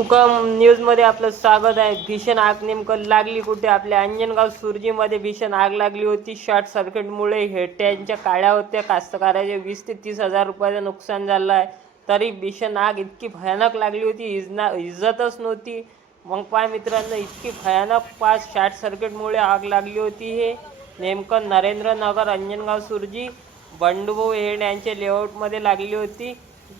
तुकम न्यूजमध्ये आपलं स्वागत आहे. भीषण आग नेमकं लागली कुठे? आपल्या अंजनगाव सुरजीमध्ये भीषण आग लागली होती. शॉर्ट सर्किटमुळे हेट्यांच्या काळ्या होत्या. कास्तकाराचे वीस ते तीस हजार रुपयाचं नुकसान झालं आहे. तरी भीषण आग इतकी भयानक लागली होती. इजना इज्जतच नव्हती. मग पाय मित्रांनो इतकी भयानक पाच शॉर्ट सर्किटमुळे आग लागली होती हे नेमकं नरेंद्रनगर अंजनगाव सुरजी बंडूभाऊ हेड यांच्या लेआउटमध्ये लागली होती.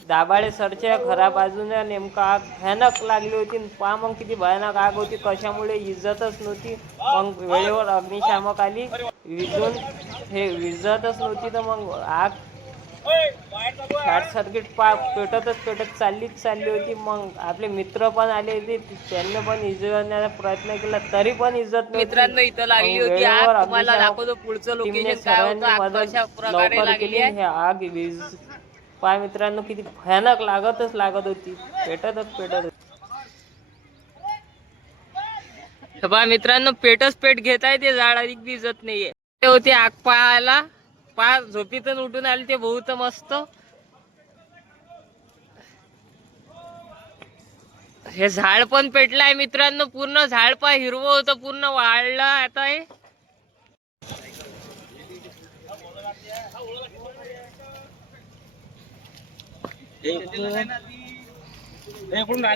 दाभाडे सरच्या घरा बाजूने नेमका आग भयानक लागली होती. पहा मग किती भयानक आग होती. कशामुळे इज्जतच नव्हती. मग वेळेवर अग्निशामक आली. विजून हे विजतच नव्हती तर मग आग शॉर्ट सर्किट पा पेटतच पेटत चाललीच चालली होती. मग आपले मित्र पण आले होते. त्यांनी पण इजवण्याचा प्रयत्न केला. तरी पण इज्जत. मित्रांनो इथं लागली होती आग. तुम्हाला दाखवतो पुढचं लोकेशन काय होतं. आग कशा प्रकारे लागली आहे? हे आग वीज पाय मित्रांनो किती भयानक लागतच लागत होती. पेटतच पेटत होती. पाय पहा मित्रांनो पेटच पेट घेत आहे ते झाड अधिक दिसत नाहीये. ते होते आग पायाला पाय झोपीतून उठून आले ते बहुत मस्त. हे झाड पण पेटलं आहे मित्रांनो पूर्ण झाड पाय हिरवं होतं पूर्ण वाढलं आता हे. ஏய் கொடுங்க